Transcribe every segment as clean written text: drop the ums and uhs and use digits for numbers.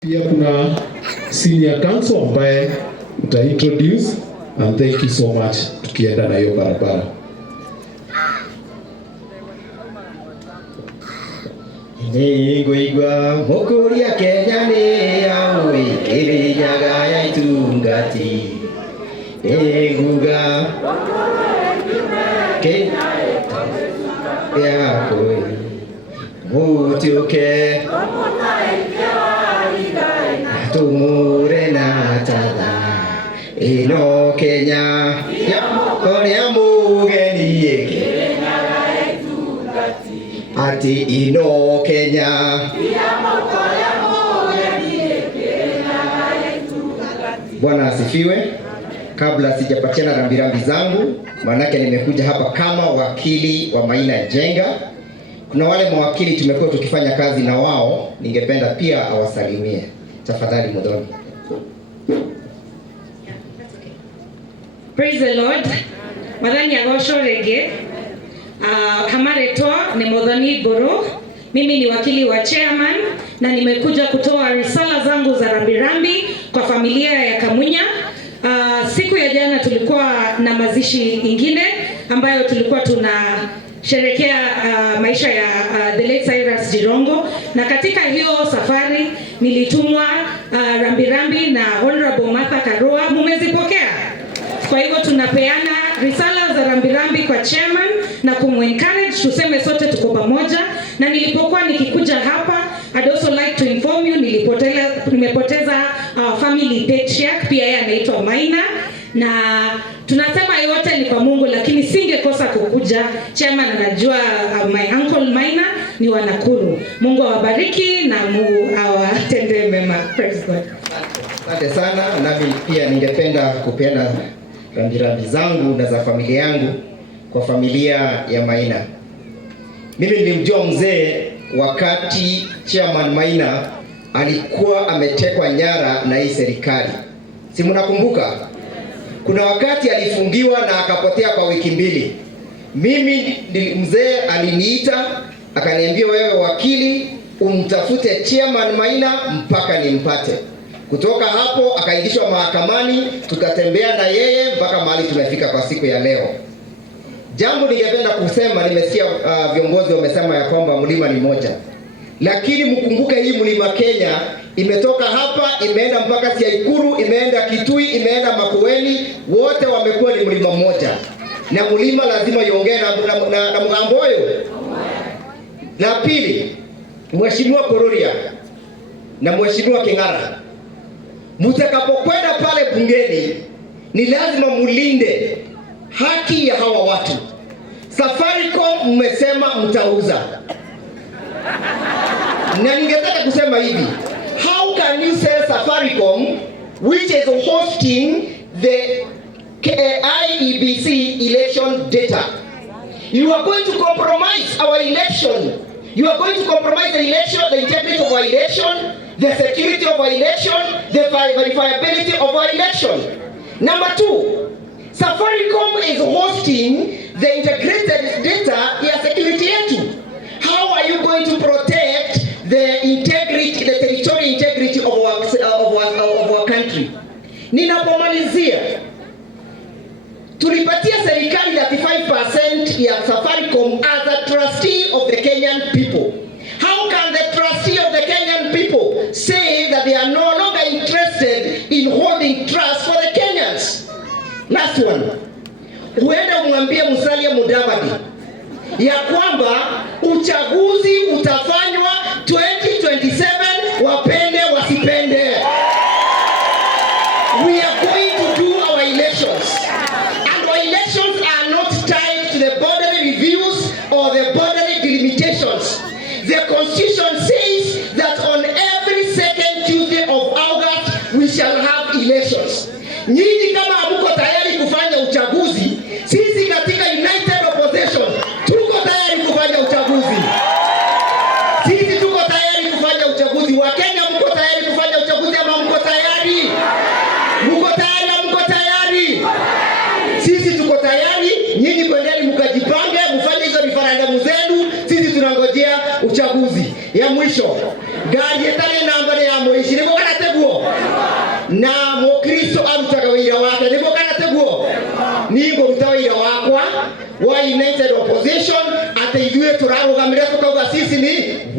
Pia kuna senior counsel ambaye uta introduce, and thank you so much tukienda na hiyo barabara. Niguigwa mukuria Kenya ni ya Kirinyaga ya itungati. Niguga Kenya ya koi mutuke tumure na tada ino Kenya ya mugeni Kirinyaga ya itungati. Ati ino Kenya Bwana asifiwe. Kabla sijapatiana rambirambi zangu, manake nimekuja hapa kama wakili wa Maina Njenga. Kuna wale mawakili tumekuwa tukifanya kazi na wao, ningependa pia awasalimie. Tafadhali Muthoni. Praise the Lord. Madhani agosho rege. Hamaretwa ni Muthoni Goro. Mimi ni wakili wa chairman na nimekuja kutoa risala zangu za rambirambi kwa familia ya Kamunya. Siku ya jana tulikuwa na mazishi ingine ambayo tulikuwa tunasherehekea maisha ya the late Cyrus Jirongo, na katika hiyo safari nilitumwa rambirambi na Honorable Martha Karua. Mumezipokea? Kwa hivyo tunapeana risala za rambirambi kwa chairman na kumencourage tuseme sote tuko pamoja. Na nilipokuwa nikikuja hapa, I'd also like to inform you nimepoteza family patriarch, pia yeye anaitwa Maina, na tunasema yote ni kwa Mungu, lakini singekosa kukuja. Chairman anajua my uncle Maina ni wa Nakuru. Mungu awabariki na awatendee mema. Praise God. Asante sana. Nami pia ningependa kupeana rambirambi zangu na za familia yangu kwa familia ya Maina. Mimi nilimjua mzee wakati Chairman Maina alikuwa ametekwa nyara na hii serikali. Si mnakumbuka? Kuna wakati alifungiwa na akapotea kwa wiki mbili. Mimi mzee aliniita akaniambia, wewe wakili umtafute Chairman Maina mpaka nimpate. Kutoka hapo akaingishwa mahakamani, tukatembea na yeye mpaka mahali tumefika kwa siku ya leo. Jambo ningependa kusema, nimesikia viongozi wamesema ya kwamba mlima ni moja. Lakini mkumbuke hii mlima Kenya imetoka hapa, imeenda mpaka Siaikuru, imeenda Kitui, imeenda Makueni, wote wamekuwa ni mlima moja. Na mlima lazima iongee na Mgamboyo. La pili, Mheshimiwa Kororia na Mheshimiwa King'ara, mtakapokwenda pale bungeni ni lazima mulinde haki ya hawa watu. Safaricom mmesema mtauza. Na ningetaka kusema hivi, how can you say Safaricom, which is hosting the IEBC election data, you are going to compromise our election? You are going to compromise the election, the integrity of our election, the security of our election, the verifiability of our election. Number two, Safaricom is hosting the integrated data ya security yetu. How are you going to protect the integrity, the territorial integrity of our country? Ninapomalizia, tulipatia serikali 35% ya Safaricom as a trustee of the Kenyan people. How can the trustee of the Kenyan people say that they are no longer interested in holding trust for the Kenyans? Last one. Huenda umwambie Musalia Mudavadi ya kwamba uchaguzi utafanywa 2027, wapende wasipende. We are going to do our elections. And our elections are not tied to the boundary reviews or the boundary delimitations. The Constitution says that on every second Tuesday of August we shall have elections. Nyinyi kama hamko tayari kufanya uchaguzi, sisi katika United Opposition tuko tayari kufanya uchaguzi. Sisi tuko tayari kufanya uchaguzi. Wakenya mko tayari kufanya uchaguzi ama mko tayari? Mko tayari ama mko tayari? Sisi tuko tayari, nyinyi kwendeni mkajipange, mfanye hizo referendum zenu, sisi tunangojea uchaguzi. Ya mwisho, gari yetale namba ya mwisho wa United Opposition ate idue turarugamire tukauga sisi ni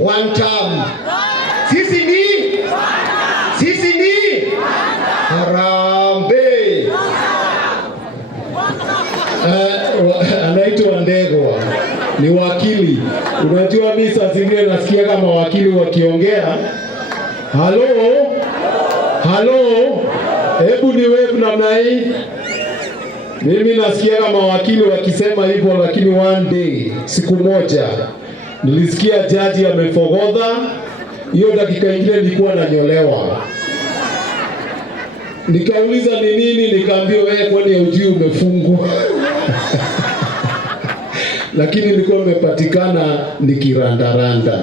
one term. Sisi ni Harambee. Anaitwa Ndegwa, ni wakili. Unajua mimi saa zingine nasikia kama wakili wakiongea, halo, hebu ni wewe namna hii. Mimi nasikia kama wakili wakisema hivyo, lakini one day, siku moja nilisikia jaji amefogodha. Hiyo dakika ingine nilikuwa nanyolewa. Nikauliza ni nini, nikaambiwa wewe kwani hujui umefungwa. Lakini nilikuwa nimepatikana nikirandaranda.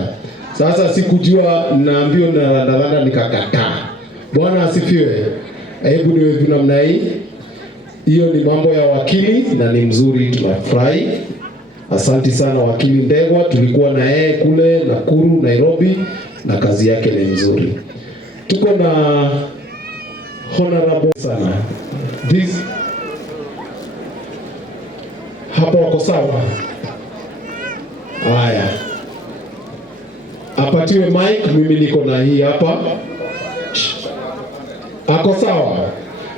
Sasa sikujua naambiwa na randaranda, nikakataa. Bwana asifiwe. Hebu niwe namna hii. Hiyo ni mambo ya wakili na ni mzuri, tunafurahi. Asante sana wakili Ndegwa, tulikuwa na yeye kule Nakuru, Nairobi, na kazi yake ni mzuri. Tuko na honorable sana. Hapo wako sawa? Haya. Apatiwe mic, mimi niko na hii hapa. Ako sawa?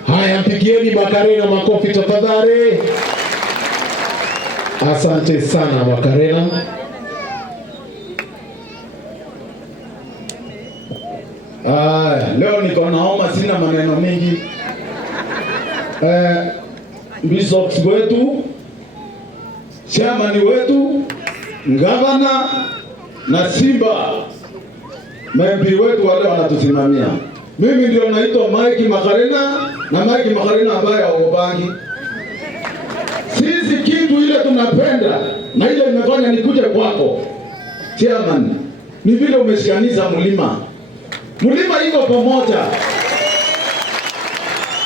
Haya, mpigieni Makarena makofi tafadhali. Asante sana Makarena. Leo niko naomba, sina maneno mengi. Bishops wetu, chairman wetu, gavana na Simba membi wetu wale wanatusimamia. Mimi ndio naitwa Mike Makarena, na Mike Makarena ambaye haobangi. Sisi kitu ile tunapenda na ile imefanya nikuje kwako chairman, ni vile umeshikaniza mlima. Mlima iko pamoja.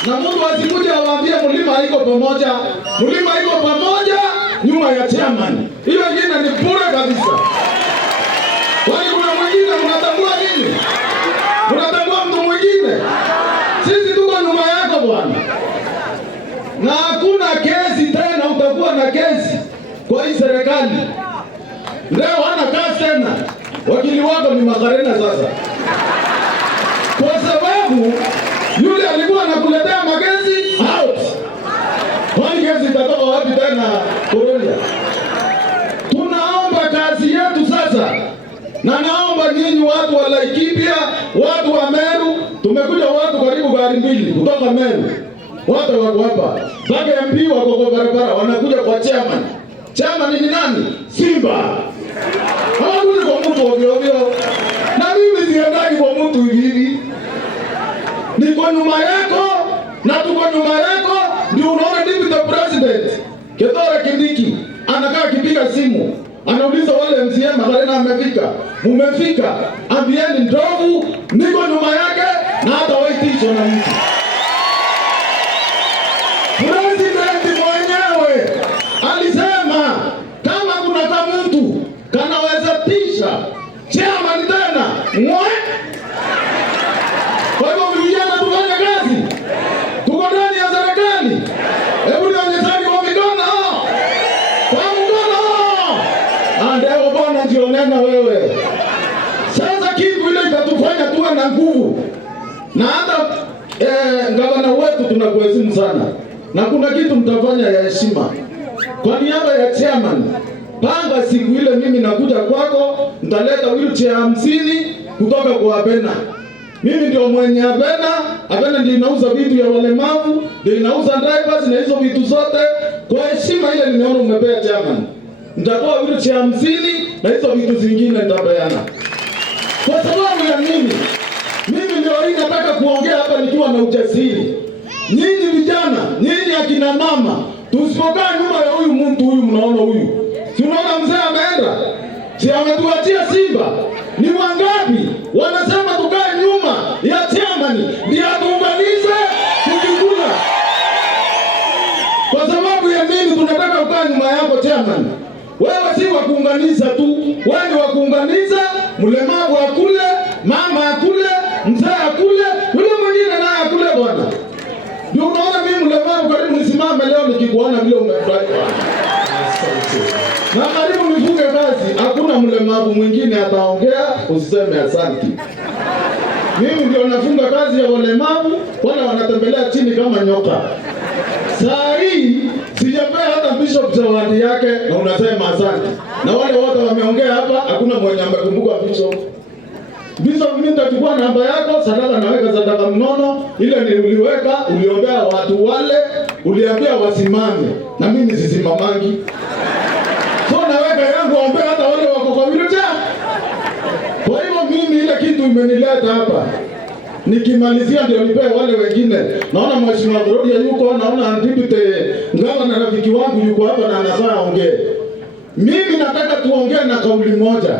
Na mtu asikuja awaambie mlima iko pamoja. Mlima iko pamoja nyuma ya chairman. Hiyo ingine ni bure kabisa. Wali kuna mwingine mnatambua nini? Mnatambua mtu mwingine? Sisi tuko nyuma yako bwana. Na hakuna kesi tena, utakuwa na kesi kwa hii serikali. Leo hana kazi tena. Wakili wako ni Makarena sasa. Kwa sababu yule alikuwa anakuletea magezi out. Kwani gezi itatoka wapi tena Korolia? Tunaomba kazi yetu sasa. Na naomba nyinyi watu wa Laikipia, watu wa Meru, tumekuja watu karibu gari mbili kutoka Meru. Watu wako hapa. Mpaka MP wako kwa barabara wanakuja kwa chairman. Chairman ni nani? Simba. Hawakuja kwa mtu ovyo. Na mimi siendagi kwa mtu hivi. Niko nyuma yako na tuko nyuma yako. Ndio unaona deputy president Kithure Kindiki anakaa akipiga simu, anauliza wale MCA Makarena amefika. Mumefika. Ambieni ndovu niko nyuma yake na hata waitisho na mtu. President mwenyewe alisema kama kuna kama mtu kanaweza tisha chairman tena mwe. Kwa hivyo vijana tufanye kazi. Tuko ndani ya serikali. Hebu nionyesheni kwa mikono. Kwa mkono. Ndio bwana jionena wewe. Sasa kitu ile itatufanya tuwe na nguvu. Na hata gavana wetu tunakuheshimu sana. Na kuna kitu mtafanya ya heshima. Kwa niaba ya chairman, panga siku ile mimi nakuja kwako, nitaleta wheelchair 50 kutoka kwa Abena. Mimi ndio mwenye Abena ndio inauza vitu ya walemavu, ndio inauza drivers na hizo vitu zote. Kwa heshima ile nimeona umepea chairman. Nitatoa wheelchair 50 na hizo vitu zingine nitapeana. Kwa sababu ya nini? Mimi ndio hii nataka kuongea hapa nikiwa na ujasiri. Nyinyi vijana, nyinyi akina mama, tusipokaa nyuma ya huyu mtu huyu mnaona huyu. Si unaona mzee ameenda? Si ametuachia Simba? Ni wangapi wanasema tukae nyuma ya chairman ndio atuunganishe kujikula? Kwa sababu ya nini tunataka ukae nyuma yako chairman? Wewe si wa kuunganisha tu, wewe ni wa kuunganisha mlemavu akule, mama akule, mzee akule, yule mwingine naye akule bwana. Ndio unaona mimi mlemavu karibu nisimame leo nikikuona vile umefurahi bwana. Na karibu nifunge kazi, hakuna mlemavu mwingine ataongea usiseme asante. Mimi ndio nafunga kazi ya walemavu, wale wanatembelea chini kama nyoka. Saa hii sijapea hata bishop zawadi yake na unasema asante. Na wale wote wameongea hapa, hakuna mwenye amekumbuka bishop. Bishop, mimi nitachukua namba yako, sadaka naweka sadaka mnono, ile niliweka, uliombea watu wale, uliambia wasimame, na mimi sisimamangi. So naweka yangu, ombea hata wale wako kwa wheelchair. Kwa hivyo mimi ile kitu imenileta hapa. Nikimalizia ndio nipee wale wengine. Naona Mheshimiwa Brodia yuko, naona Deputy Ngava na rafiki wangu yuko hapa na anafaa ongee. Mimi nataka tuongee na kauli moja.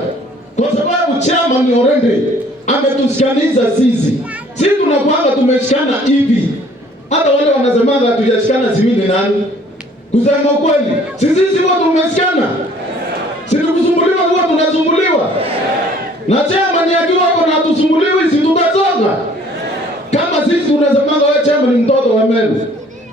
Kwa sababu chairman already ametusikaniza sisi. Sisi tunakuanga tumeshikana hivi. Hata wale wanasemaga hatujashikana sisi ni nani? Kusema ukweli, sisi wote tumeshikana. Sisi kusumbuliwa huwa tunasumbuliwa. Na chairman akiwa hapo na tusumbuliwi si tutasonga. Kama sisi tunasemaga wewe chairman ni mtoto wa Meru.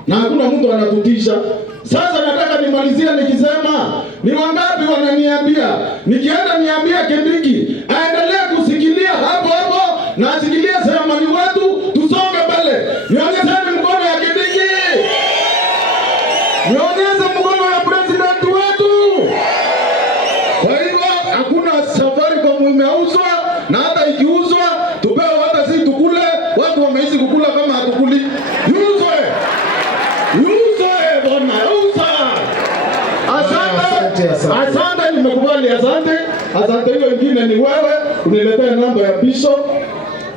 Na hakuna mtu anatutisha. Sasa nataka nimalizie nikisema ni wangapi wananiambia nikienda niambia Kindiki aendelee kusikilia hapo hapo na asikilie chairman wetu tusonge mbele. Nionyesheni mkono ya Kindiki. Nionyeshe mkono ya president wetu. Kwa hivyo hakuna Safaricom imeuzwa na hata ikiuzwa tupewe hata sisi tukule, watu wameishi kukula kama hatukuli. Yuzwe bwana, uza. Asante, nimekubali, asante. Asante hiyo ingine ni wewe, uniletee namba ya bishop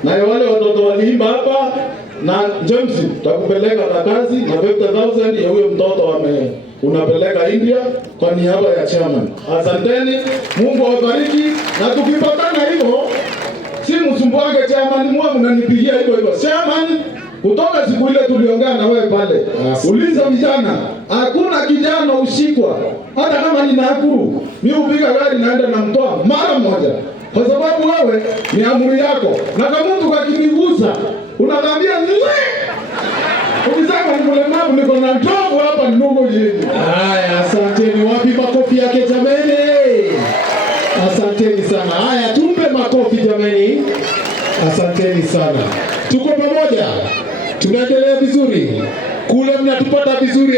na wale watoto waliimba hapa na James takupeleka kwa kazi na 50,000 ya huyo mtoto unapeleka India kwa niaba ya chairman. Asanteni, Mungu awabariki, na tukipatana hivyo si msumbuage chairman, mwa mnanipigia hivyo. Chairman, kutoka siku ile tuliongea na wewe pale. Uliza vijana, hakuna kijana ushikwa. Hata kama nina Nakuru, mimi upiga gari naenda na mtoa mara moja. Kwa sababu wewe ni amri yako. Na kama mtu kakinigusa, unadhambia nzee. Ukisema ni mlemavu niko na ndogo hapa ndugu yenu. Haya, asanteni. Wapi makofi yake jameni? Asanteni sana. Haya, tumpe makofi jameni. Asanteni sana. Tuko pamoja. Tunaendelea vizuri. Kule mnatupata vizuri.